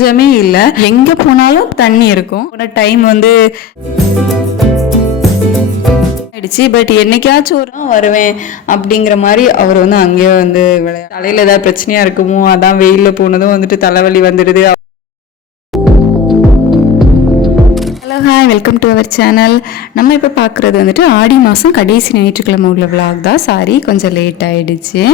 பஞ்சமே இல்லை. எங்கே போனாலும் தண்ணி இருக்கும். டைம் வந்து ஆயிடுச்சு. பட் என்னைக்காச்சும் ஒரு வருவேன் அப்படிங்கிற மாதிரி அவர் வந்து அங்கேயே வந்து தலையில் ஏதாவது பிரச்சனையாக இருக்குமோ, அதான் வெயிலில் போனதும் வந்துட்டு தலைவலி வந்துடுது. Hi, welcome to our channel. நம்ம இப்போ பார்க்குறது வந்துட்டு ஆடி மாதம் கடைசி ஞாயிற்றுக்கிழமை உள்ள விளாக் தான். சாரி, கொஞ்சம் லேட் ஆகிடுச்சு.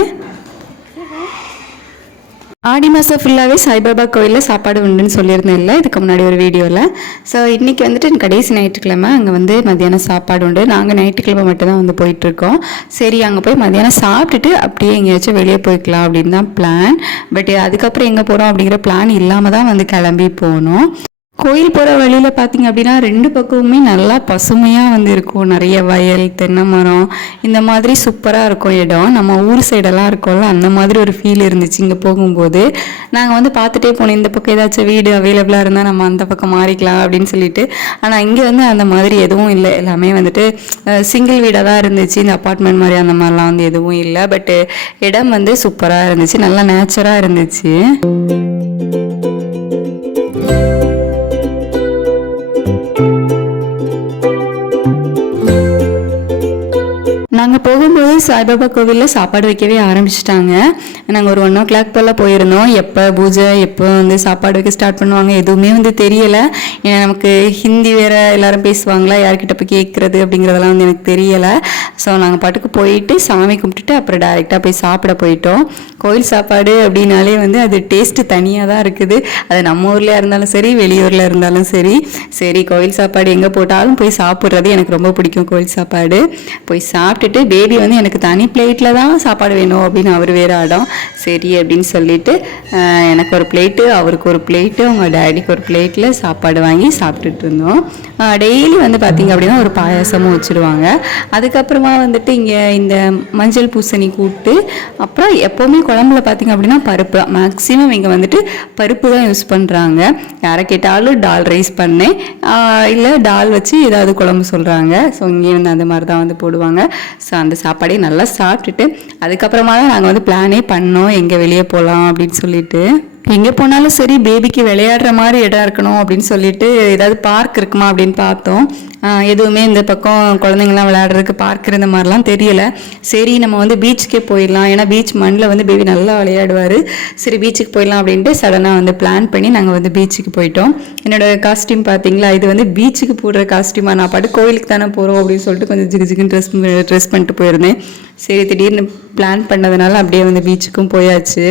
ஆடி மாதம் ஃபுல்லாகவே சாய்பாபா கோயிலில் சாப்பாடு உண்டுன்னு சொல்லியிருந்தேன் இல்லை இதுக்கு முன்னாடி ஒரு வீடியோவில். ஸோ இன்றைக்கி வந்துட்டு கடைசி ஞாயிற்றுக்கிழமை அங்கே வந்து மத்தியானம் சாப்பாடு உண்டு. நாங்கள் ஞாயிற்றுக்கிழமை மட்டும் தான் வந்து போயிட்டுருக்கோம். சரி, அங்கே போய் மத்தியானம் சாப்பிட்டுட்டு அப்படியே எங்கேயாச்சும் வெளியே போய்க்கலாம் அப்படின்னு தான் பிளான். பட் அதுக்கப்புறம் எங்கே போகிறோம் அப்படிங்கிற பிளான் இல்லாமல் தான் வந்து கிளம்பி போனோம். கோயில் போகிற வழியில் பார்த்திங்க அப்படின்னா ரெண்டு பக்கமுமே நல்லா பசுமையாக வந்து இருக்கும். நிறைய வயல், தென்னை மரம், இந்த மாதிரி சூப்பராக இருக்கும் இடம். நம்ம ஊர் சைடெல்லாம் இருக்கோம்ல, அந்த மாதிரி ஒரு ஃபீல் இருந்துச்சு இங்கே போகும்போது. நாங்கள் வந்து பார்த்துட்டே போனோம், இந்த பக்கம் ஏதாச்சும் வீடு அவைலபிளாக இருந்தால் நம்ம அந்த பக்கம் மாறிக்கலாம் அப்படின்னு சொல்லிட்டு. ஆனால் இங்கே வந்து அந்த மாதிரி எதுவும் இல்லை. எல்லாமே வந்துட்டு சிங்கிள் வீடாக தான் இருந்துச்சு. இந்த அப்பார்ட்மெண்ட் மாதிரி அந்த மாதிரிலாம் வந்து எதுவும் இல்லை. பட்டு இடம் வந்து சூப்பராக இருந்துச்சு, நல்லா நேச்சராக இருந்துச்சு. நாங்கள் போகும்போது சாய்பாபா கோவிலில் சாப்பாடு வைக்கவே ஆரம்பிச்சிட்டாங்க. நாங்கள் ஒரு 1 o'clock போல் போயிருந்தோம். எப்போ பூஜை, எப்போ வந்து சாப்பாடு வைக்க ஸ்டார்ட் பண்ணுவாங்க எதுவுமே வந்து தெரியலை. ஏன்னா நமக்கு ஹிந்தி வேறு எல்லாரும் பேசுவாங்களா, யார்கிட்ட போய் கேட்குறது அப்படிங்கிறதெல்லாம் வந்து எனக்கு தெரியலை. ஸோ நாங்கள் பாட்டுக்கு போயிட்டு சாமி கும்பிட்டுட்டு அப்புறம் டைரெக்டாக போய் சாப்பிட போயிட்டோம். கோயில் சாப்பாடு அப்படின்னாலே வந்து அது டேஸ்ட்டு தனியாக தான் இருக்குது. அது நம்ம ஊர்லேயே இருந்தாலும் சரி, வெளியூரில் இருந்தாலும் சரி. சரி, கோயில் சாப்பாடு எங்கே போட்டாலும் போய் சாப்பிட்றது எனக்கு ரொம்ப பிடிக்கும். கோயில் சாப்பாடு போய் சாப்பிட்டுட்டு பேபி வந்து எனக்கு தனி பிளேட்டில் தான் சாப்பாடு வேணும் அப்படின்னு அவர் வேறு ஆடம். சரி அப்படின்னு சொல்லிட்டு எனக்கு ஒரு பிளேட்டு, அவருக்கு ஒரு பிளேட்டு, அவங்க டேடிக்கு ஒரு பிளேட்டில் சாப்பாடு வாங்கி சாப்பிட்டுட்டு இருந்தோம். டெய்லி வந்து பார்த்திங்க அப்படின்னா ஒரு பாயாசமும் வச்சுருவாங்க. அதுக்கப்புறமா வந்துட்டு இங்கே இந்த மஞ்சள் பூசணி கூட்டு, அப்புறம் எப்போவுமே குழம்புல பார்த்திங்க அப்படின்னா பருப்பு, மேக்ஸிமம் இங்கே வந்துட்டு பருப்பு தான் யூஸ் பண்ணுறாங்க. யாரை கேட்டாலும் டால் ரைஸ் பண்ணேன், இல்லை டால் வச்சு ஏதாவது குழம்பு சொல்கிறாங்க. ஸோ இங்கே வந்து அந்த மாதிரி தான் வந்து போடுவாங்க. ஸோ அந்த சாப்பாடையும் நல்லா சாப்பிட்டுட்டு அதுக்கப்புறமா தான் நாங்கள் வந்து பிளானே பண்ணோம் எங்கே வெளியே போகலாம் அப்படின்னு சொல்லிட்டு. எங்கே போனாலும் சரி, பேபிக்கு விளையாடுற மாதிரி இடம் இருக்கணும் அப்படின்னு சொல்லிட்டு ஏதாவது பார்க் இருக்குமா அப்படின்னு பார்த்தோம். எதுவுமே இந்த பக்கம் குழந்தைங்களாம் விளையாடுறதுக்கு பார்க் இருந்த மாதிரிலாம் தெரியலை. சரி, நம்ம வந்து பீச்சுக்கே போயிடலாம், ஏன்னா பீச் மண்ணில் வந்து பேபி நல்லா விளையாடுவார். சரி, பீச்சுக்கு போயிடலாம் அப்படின்ட்டு சடனாக வந்து பிளான் பண்ணி நாங்கள் வந்து பீச்சுக்கு போயிட்டோம். என்னோடய காஸ்டியூம் பார்த்தீங்களா, இது வந்து பீச்சுக்கு போடுற காஸ்டியூமாக, நான் பாட்டு கோயிலுக்கு தானே போகிறோம் அப்படின்னு சொல்லிட்டு கொஞ்சம் ஜிகுன்னு ட்ரெஸ் பண்ணிட்டு போயிருந்தேன். சரி, திடீர்னு பிளான் பண்ணதுனால அப்படியே வந்து பீச்சுக்கும் போயாச்சு.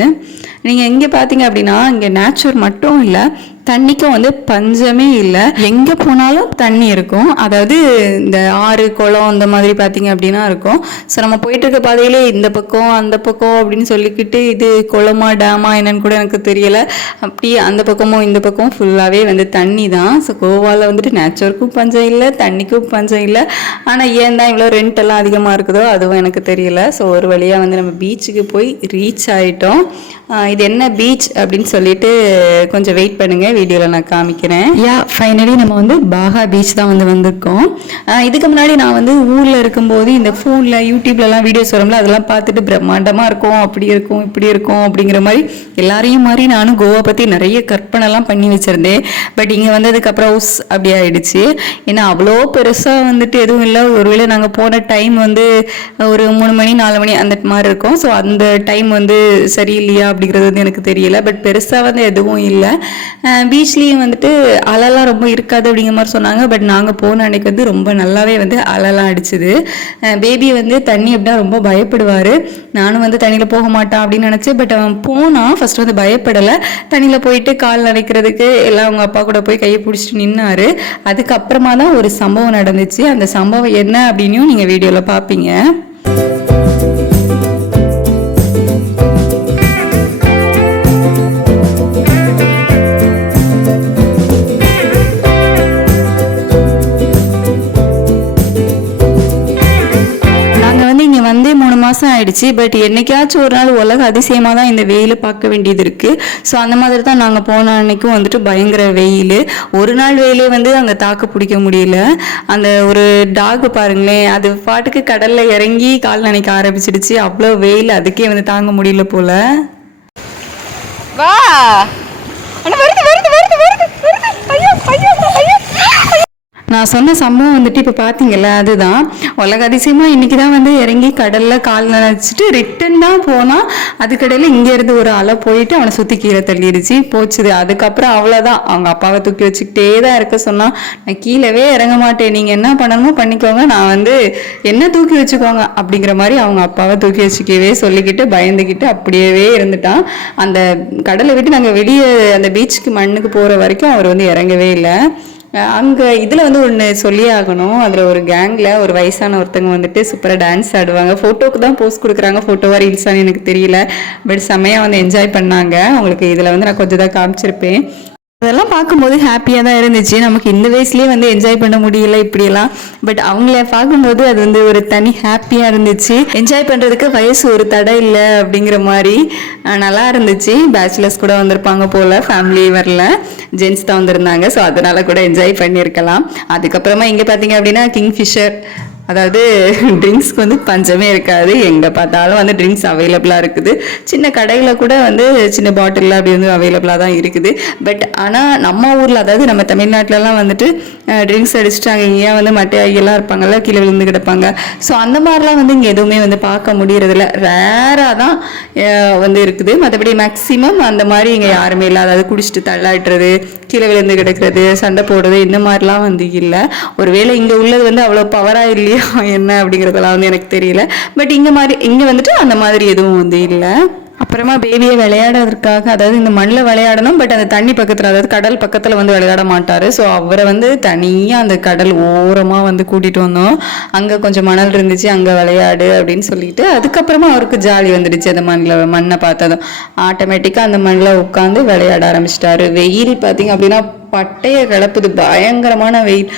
நீங்கள் எங்கே பார்த்தீங்க அப்படின்னா இங்கே நேச்சர் மட்டும் இல்லை, தண்ணிக்கும் வந்து பஞ்சமே இல்லை. எங்கே போனாலும் தண்ணி இருக்கும். அதாவது இந்த ஆறு, குளம் அந்த மாதிரி பார்த்தீங்க அப்படின்னா இருக்கும். ஸோ நம்ம போயிட்டு இருக்க பாதையிலே இந்த பக்கம் அந்த பக்கம் அப்படின்னு சொல்லிக்கிட்டு இது குளமா டேமா என்னன்னு கூட எனக்கு தெரியலை. அப்படியே அந்த பக்கமும் இந்த பக்கம் ஃபுல்லாகவே வந்து தண்ணி தான். ஸோ கோவாவில் வந்துட்டு நேச்சருக்கும் பஞ்சம் இல்லை, தண்ணிக்கும் பஞ்சம் இல்லை. ஆனால் ஏன் தான் இவ்வளோ ரெண்ட் எல்லாம் அதிகமாக இருக்குதோ அதுவும் எனக்கு தெரியல. ஸோ ஒரு வழியாக வந்து நம்ம பீச்சுக்கு போய் ரீச் ஆகிட்டோம். இது என்ன பீச் அப்படின்னு சொல்லிட்டு கொஞ்சம் வெயிட் பண்ணுங்க, வீடியோவில் நான் காமிக்கிறேன். ஃபைனலி நம்ம வந்து பாகா பீச் தான் வந்து வந்திருக்கோம். இதுக்கு முன்னாடி நான் வந்து ஊரில் இருக்கும்போது இந்த ஃபோனில் யூடியூப்லலாம் வீடியோஸ் வரும்ல, அதெல்லாம் பார்த்துட்டு பிரம்மாண்டமாக இருக்கும், அப்படி இருக்கும் இப்படி இருக்கும் அப்படிங்கிற மாதிரி எல்லாரையும் மாதிரி நானும் கோவா பற்றி நிறைய கற்பனைலாம் பண்ணி வச்சுருந்தேன். பட் இங்கே வந்ததுக்கப்புறம் ஹவுஸ் அப்படி ஆகிடுச்சு. ஏன்னா அவ்வளோ பெருசாக வந்துட்டு எதுவும் இல்லை. ஒருவேளை நாங்கள் போன டைம் வந்து ஒரு 3 மணி 4 மணி அந்த மாதிரி இருக்கும். ஸோ அந்த டைம் வந்து சரியில்லையா அப்படிங்கிறது வந்து எனக்கு தெரியல. பட் பெருசாக வந்து எதுவும் இல்லை. பீச்லேயும் வந்துட்டு அலைலாம் ரொம்ப இருக்காது அப்படிங்கிற மாதிரி சொன்னாங்க. பட் நாங்கள் போன அன்னைக்கு வந்து ரொம்ப நல்லாவே வந்து அலைலாம் அடிச்சுது. பேபி வந்து தண்ணி அப்படின்னா ரொம்ப பயப்படுவார். நானும் வந்து தண்ணியில் போக மாட்டான் அப்படின்னு நினச்சேன். பட் அவன் போனால் ஃபஸ்ட்டு வந்து பயப்படலை. தண்ணியில் போயிட்டு கால் நனைக்கிறதுக்கு எல்லாம் அவங்க அப்பா கூட போய் கையை பிடிச்சிட்டு நின்னார். அதுக்கப்புறமா தான் ஒரு சம்பவம் நடந்துச்சு. அந்த சம்பவம் என்ன அப்படின்னும் நீங்கள் வீடியோவில் பார்ப்பீங்க. வந்தே 3 மாதம் ஆயிடுச்சு. பட் என்னைக்காச்சும் ஒரு நாள் உலக அதிசயமாக தான் இந்த வெயிலை பார்க்க வேண்டியது இருக்குது. ஸோ அந்த மாதிரி தான் நாங்கள் போன அன்னைக்கும் வந்துட்டு பயங்கர வெயில். ஒரு நாள் வெயிலே வந்து அங்கே தாக்கு பிடிக்க முடியல. அந்த ஒரு டாக் பாருங்களேன், அது பாட்டுக்கு கடலில் இறங்கி கால் நனைக்க ஆரம்பிச்சிடுச்சு. அவ்வளோ வெயில், அதுக்கே வந்து தாங்க முடியல போல. வா நான் சொன்ன சம்பவம் வந்துட்டு இப்போ பார்த்தீங்கல்ல, அதுதான் உலக அதிசயமாக இன்றைக்கி தான் வந்து இறங்கி கடலில் கால் நினச்சிட்டு ரிட்டன் தான் போனால், அதுக்கடையில் இங்கேருந்து ஒரு அலை போயிட்டு அவனை சுற்றி கீழே தள்ளிடுச்சு போச்சுது. அதுக்கப்புறம் அவ்வளோதான், அவங்க அப்பாவை தூக்கி வச்சுக்கிட்டே தான் இருக்க சொன்னால், நான் கீழவே இறங்க மாட்டேன், நீங்கள் என்ன பண்ணணுமோ பண்ணிக்கோங்க, நான் வந்து என்ன தூக்கி வச்சுக்கோங்க அப்படிங்கிற மாதிரி அவங்க அப்பாவை தூக்கி வச்சுக்கவே சொல்லிக்கிட்டு பயந்துக்கிட்டு அப்படியே இருந்துட்டான். அந்த கடலை விட்டு நாங்கள் வெளியே அந்த பீச்சுக்கு மண்ணுக்கு போகிற வரைக்கும் அவர் வந்து இறங்கவே இல்லை. அங்கே இதில் வந்து ஒன்று சொல்லியே ஆகணும், அதில் ஒரு கேங்கில் ஒரு வயசான ஒருத்தங்க வந்துட்டு சூப்பராக டான்ஸ் ஆடுவாங்க. ஃபோட்டோவுக்கு தான் போஸ்ட் கொடுக்குறாங்க, ஃபோட்டோவாக ரீல்ஸானு எனக்கு தெரியல, பட் செம்மையாக வந்து என்ஜாய் பண்ணாங்க. உங்களுக்கு இதில் வந்து நான் கொஞ்சம் தான் காமிச்சிருப்பேன். அதெல்லாம் பார்க்கும்போது ஹாப்பியாக தான் இருந்துச்சு. நமக்கு இந்த வயசுலேயே வந்து என்ஜாய் பண்ண முடியல இப்படியெல்லாம், பட் அவங்கள பார்க்கும்போது அது வந்து ஒரு தனி ஹாப்பியாக இருந்துச்சு. என்ஜாய் பண்ணுறதுக்கு வயசு ஒரு தடை இல்லை அப்படிங்கிற மாதிரி நல்லா இருந்துச்சு. பேச்சுலர்ஸ் கூட வந்திருப்பாங்க போல், ஃபேமிலி வரல, ஜென்ட்ஸ் தான் வந்திருந்தாங்க. ஸோ அதனால் கூட என்ஜாய் பண்ணியிருக்கலாம். அதுக்கப்புறமா இங்கே பார்த்தீங்க அப்படின்னா கிங்ஃபிஷர், அதாவது ட்ரிங்க்ஸ்க்கு வந்து பஞ்சமே இருக்காது, எங்கே பார்த்தாலும் வந்து ட்ரிங்க்ஸ் அவைலபிளாக இருக்குது. சின்ன கடையில் கூட வந்து சின்ன பாட்டிலில் அப்படி வந்து அவைலபிளாக தான் இருக்குது. பட் ஆனால் நம்ம ஊரில், அதாவது நம்ம தமிழ்நாட்டிலலாம் வந்துட்டு ட்ரிங்க்ஸ் அடிச்சுட்டாங்க, இங்கேயா வந்து மட்டையாகியெல்லாம் இருப்பாங்கல்ல, கீழே விழுந்து கிடப்பாங்க. ஸோ அந்த மாதிரிலாம் வந்து இங்கே எதுவுமே வந்து பார்க்க முடியறதில்ல, ரேராக தான் வந்து இருக்குது. மற்றபடி மேக்ஸிமம் அந்த மாதிரி இங்கே யாருமே இல்லை. அதாவது குடிச்சிட்டு தள்ளாடுறது, கீழே விழுந்து கிடக்கிறது, சண்டை போடுறது, இந்த மாதிரிலாம் வந்து இல்லை. ஒருவேளை இங்கே உள்ளது வந்து அவ்வளோ பவராக இல்லையா என்ன அப்படிங்கிறதெல்லாம் வந்து எனக்கு தெரியல. பட் இங்கே வந்துட்டு அந்த மாதிரி எதுவும் வந்து இல்லை. அப்புறமா பேபியை விளையாடுறதுக்காக, அதாவது இந்த மண்ணில் விளையாடணும், பட் அந்த தண்ணி பக்கத்தில், அதாவது கடல் பக்கத்தில் வந்து விளையாட மாட்டார். ஸோ அவரை வந்து தனியாக அந்த கடல் ஓரமாக வந்து கூட்டிகிட்டு வந்தோம். அங்கே கொஞ்சம் மணல் இருந்துச்சு, அங்கே விளையாடு அப்படின்னு சொல்லிட்டு, அதுக்கப்புறமா அவருக்கு ஜாலி வந்துடுச்சு. அந்த மண்ணை பார்த்ததும் ஆட்டோமேட்டிக்காக அந்த மண்ணில் உட்காந்து விளையாட ஆரம்பிச்சிட்டாரு. வெயில் பார்த்தீங்க அப்படின்னா பட்டையை கிளப்புது, பயங்கரமான வெயில்.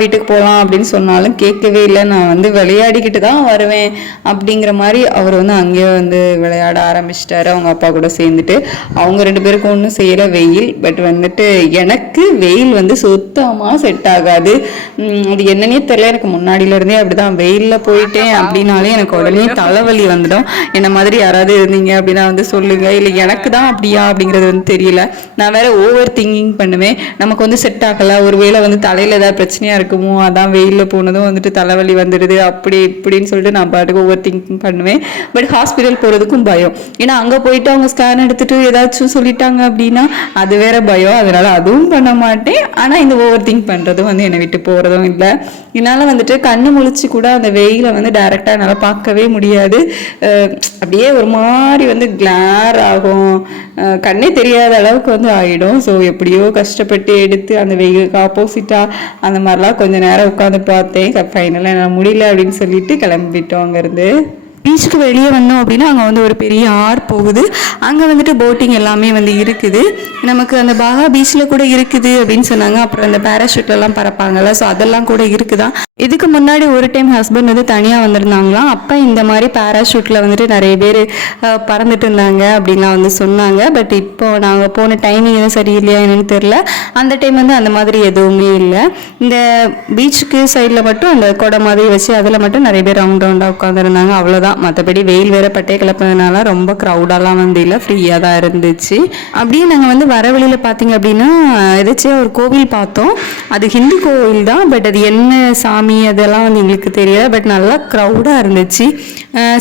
வீட்டுக்கு போகலாம் அப்படின்னு சொன்னாலும் கேட்கவே இல்லை. நான் வந்து விளையாடிக்கிட்டு தான் வருவேன் அப்படிங்கிற மாதிரி அவர் வந்து அங்கேயே வந்து விளையாட ஆரம்பிச்சிட்டாரு அவங்க அப்பா கூட சேர்ந்துட்டு. அவங்க ரெண்டு பேருக்கும் ஒன்றும் செய்யலை வெயில். பட் வந்துட்டு எனக்கு வெயில் வந்து சுத்தமாக செட் ஆகாது. அது என்னன்னே தெரியல, எனக்கு முன்னாடியிலேருந்தே அப்படிதான். வெயிலில் போயிட்டேன் அப்படின்னாலே எனக்கு உடனே தலைவலி வந்துடும். என்ன மாதிரி யாராவது இருந்தீங்க அப்படின்னா வந்து சொல்லுங்க, இல்லை எனக்கு தான் அப்படியா அப்படிங்கிறது வந்து தெரியல. நான் வேற ஓவர் திங்கிங் பண்ணுவேன். நமக்கு வந்து செட் ஆகலை, ஒருவேளை வந்து தலையில் ஏதாவது பிரச்சனையாக இருக்குமோ, அதான் வெயிலில் போனதும் வந்துட்டு தலைவலி வந்துடுது அப்படி இப்படின்னு சொல்லிட்டு நான் பாட்டுக்கு ஓவர் திங்கிங் பண்ணுவேன். பட் ஹாஸ்பிட்டல் போகிறதுக்கும் பயம். ஏன்னா அங்கே போயிட்டு அவங்க ஸ்கேன் எடுத்துட்டு ஏதாச்சும் சொல்லிட்டாங்க அப்படின்னா அது வேற பயம். அதனால அதுவும் பண்ண மாட்டேன். ஆனால் இந்த ஓவர் திங்க் பண்ணுறதும் வந்து என்னை விட்டு போகிறதும் இல்லை. என்னால் வந்துட்டு கண்ணு முழிச்சு கூட அந்த வெயிலை வந்து டைரெக்டாக என்னால் பார்க்கவே முடியாது. அப்படியே ஒரு மாதிரி வந்து கிளார் ஆகும், கண்ணே தெரியாத அளவுக்கு வந்து ஆகிடும். ஸோ எப்படியோ கஷ்டப்பட்டு எடுத்து அந்த வெயிலுக்கு ஆப்போசிட்டாக அந்த மாதிரிலாம் கொஞ்சம் நேரம் உட்காந்து பார்த்தேன். ஃபைனலாக என்னால் முடியல அப்படின்னு சொல்லிட்டு கிளம்பிட்டோம் அங்கேருந்து. பீச்சுக்கு வெளியே வந்தோம் அப்படின்னா அங்கே வந்து ஒரு பெரிய ஆறு போகுது. அங்கே வந்துட்டு போட்டிங் எல்லாமே வந்து இருக்குது. நமக்கு அந்த பாகா பீச்சில் கூட இருக்குது அப்படின்னு சொன்னாங்க. அப்புறம் அந்த பேராஷூட்லாம் பறப்பாங்கல்ல, ஸோ அதெல்லாம் கூட இருக்குதான். இதுக்கு முன்னாடி ஒரு டைம் ஹஸ்பண்ட் வந்து தனியாக வந்திருந்தாங்களாம். அப்போ இந்த மாதிரி பேராஷூட்டில் வந்துட்டு நிறைய பேர் பறந்துட்டு இருந்தாங்க அப்படின்லாம் வந்து சொன்னாங்க. பட் இப்போ நாங்கள் போன டைமிங் எதுவும் சரியில்லையா என்னன்னு தெரில. அந்த டைம் வந்து அந்த மாதிரி எதுவுமே இல்லை. இந்த பீச்சுக்கு சைடில் மட்டும் அந்த கொடை மாதிரி வச்சு அதில் மட்டும் நிறைய பேர் ரவுண்டாக உட்காந்துருந்தாங்க, அவ்வளோதான். மற்றபடி வெயில் வேற பட்டையை கிளப்பினதுனால ரொம்ப க்ரௌடெல்லாம் வந்து இல்லை, ஃப்ரீயாக தான் இருந்துச்சு. அப்படியே நாங்கள் வந்து வர வழியில் பார்த்தீங்க அப்படின்னா ஏதாச்சும் ஒரு கோவில் பார்த்தோம். அது ஹிந்து கோவில் தான், பட் அது என்ன சாமி அதெல்லாம் வந்து எங்களுக்கு தெரியல. பட் நல்லா க்ரௌடாக இருந்துச்சு.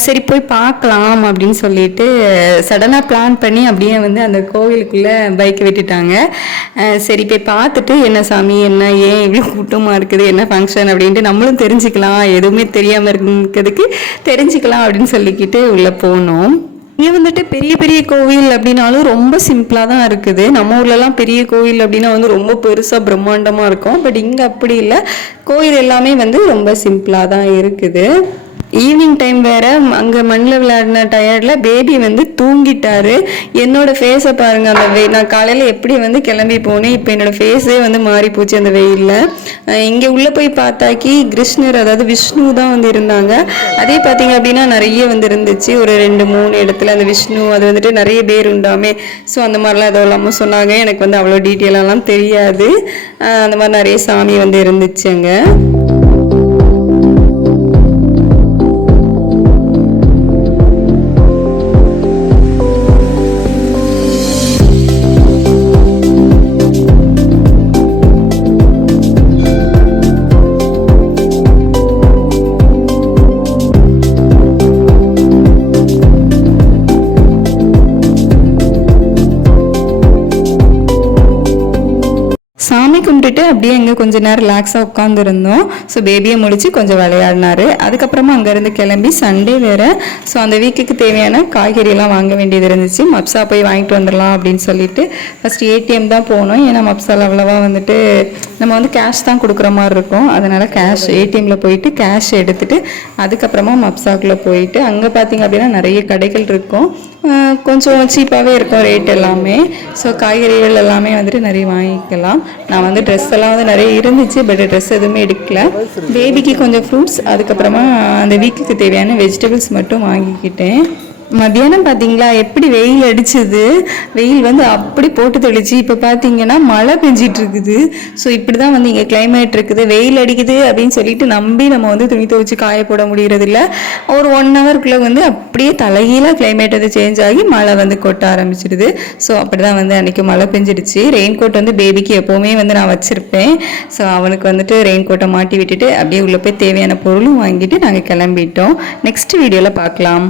சரி போய் பார்க்கலாம் அப்படின்னு சொல்லிட்டு சடனாக பிளான் பண்ணி அப்படியே வந்து அந்த கோவிலுக்குள்ளே பைக்கை விட்டுட்டாங்க. சரி போய் பார்த்துட்டு என்ன சாமி, என்ன ஏன் இவ்வளோ கூட்டமாக இருக்குது, என்ன ஃபங்க்ஷன் அப்படின்ட்டு நம்மளும் தெரிஞ்சுக்கலாம், எதுவுமே தெரியாமல் இருக்கிறதுக்கு தெரிஞ்சுக்கலாம் அப்படின்னு சொல்லிக்கிட்டு உள்ளே போனோம். இங்கே வந்துட்டு பெரிய பெரிய கோவில் அப்படின்னாலும் ரொம்ப சிம்பிளாக தான் இருக்குது. நம்ம ஊர்லலாம் பெரிய கோவில் அப்படின்னா வந்து ரொம்ப பெருசாக பிரம்மாண்டமாக இருக்கும். பட் இங்கே அப்படி இல்லை, கோவில் எல்லாமே வந்து ரொம்ப சிம்பிளாக தான் இருக்குது. ஈவினிங் டைம் வேறு, அங்கே மண்ணில் விளையாடின டயர்டில் பேபி வந்து தூங்கிட்டாரு. என்னோடய ஃபேஸை பாருங்கள், அந்த நான் காலையில் எப்படி வந்து கிளம்பி போனேன், இப்போ என்னோடய ஃபேஸே வந்து மாறி போச்சு அந்த வெயிலில். இங்கே உள்ளே போய் பார்த்தாக்கி கிருஷ்ணர், அதாவது விஷ்ணு தான் வந்து இருந்தாங்க. அதே பார்த்தீங்க அப்படின்னா நிறைய வந்து இருந்துச்சு, ஒரு 2-3 இடத்துல அந்த விஷ்ணு அது வந்துட்டு நிறைய பேர் உண்டாமே. ஸோ அந்த மாதிரிலாம் எதோ இல்லாமல் சொன்னாங்க. எனக்கு வந்து அவ்வளோ டீட்டெயிலெல்லாம் தெரியாது. அந்த மாதிரி நிறைய சாமி வந்து இருந்துச்சு அங்கே. கும்பிட்டுட்டு அப்படியே அங்கே கொஞ்சம் நேரம் ரிலாக்ஸாக உட்காந்துருந்தோம். ஸோ பேபியை முடிச்சு கொஞ்சம் விளையாடினாரு. அதுக்கப்புறமா அங்கேருந்து கிளம்பி சண்டே வேறு, ஸோ அந்த வீக்குக்கு தேவையான காய்கறியெல்லாம் வாங்க வேண்டியது இருந்துச்சு. மப்சா போய் வாங்கிட்டு வந்துடலாம் அப்படின்னு சொல்லிட்டு ஃபஸ்ட்டு ஏடிஎம் தான் போனோம். ஏன்னா மப்சால் அவ்வளோவா வந்துட்டு நம்ம வந்து கேஷ் தான் கொடுக்குற மாதிரி இருக்கும். அதனால் கேஷ் ஏடிஎம்மில் போயிட்டு கேஷ் எடுத்துகிட்டு அதுக்கப்புறமா மப்சாக்குள்ளே போயிட்டு அங்கே பார்த்திங்க அப்படின்னா நிறைய கடைகள் இருக்கும். கொஞ்சம் சீப்பாகவே இருக்கும் ரேட் எல்லாமே. ஸோ காய்கறிகள் எல்லாமே வந்துட்டு நிறைய வாங்கிக்கலாம். நான் வந்து ட்ரெஸ் எல்லாம் வந்து நிறைய இருந்துச்சு, பட் ட்ரெஸ் எதுவுமே எடுக்கல. பேபிக்கு கொஞ்சம் ஃப்ரூட்ஸ், அதுக்கப்புறமா அந்த வீக்குக்கு தேவையான வெஜிடபிள்ஸ் மட்டும் வாங்கிக்கிட்டேன். மத்தியானம் பார்த்தீங்களா எப்படி வெயில் அடிச்சுது. வெயில் வந்து அப்படி போட்டு தெளிச்சு. இப்போ பார்த்தீங்கன்னா மழை பெஞ்சிட்டு இருக்குது. ஸோ இப்படி தான் வந்து இங்கே கிளைமேட் இருக்குது. வெயில் அடிக்குது அப்படின்னு சொல்லிட்டு நம்பி நம்ம வந்து துணி துவைச்சு காய போட முடியறதில்ல. ஒரு 1 ஹவருக்குள்ளே வந்து அப்படியே தலைகீழாக கிளைமேட் வந்து சேஞ்ச் ஆகி மழை வந்து கொட்ட ஆரம்பிச்சிடுது. ஸோ அப்படி தான் வந்து அன்றைக்கி மழை பெஞ்சிடுச்சு. ரெயின் கோட் வந்து பேபிக்கு எப்போவுமே வந்து நான் வச்சுருப்பேன். ஸோ அவனுக்கு வந்துட்டு ரெயின் கோட்டை மாட்டி விட்டுட்டு அப்படியே உள்ளே போய் தேவையான பொருளும் வாங்கிட்டு நாங்கள் கிளம்பிட்டோம். நெக்ஸ்ட் வீடியோவில் பார்க்கலாம்.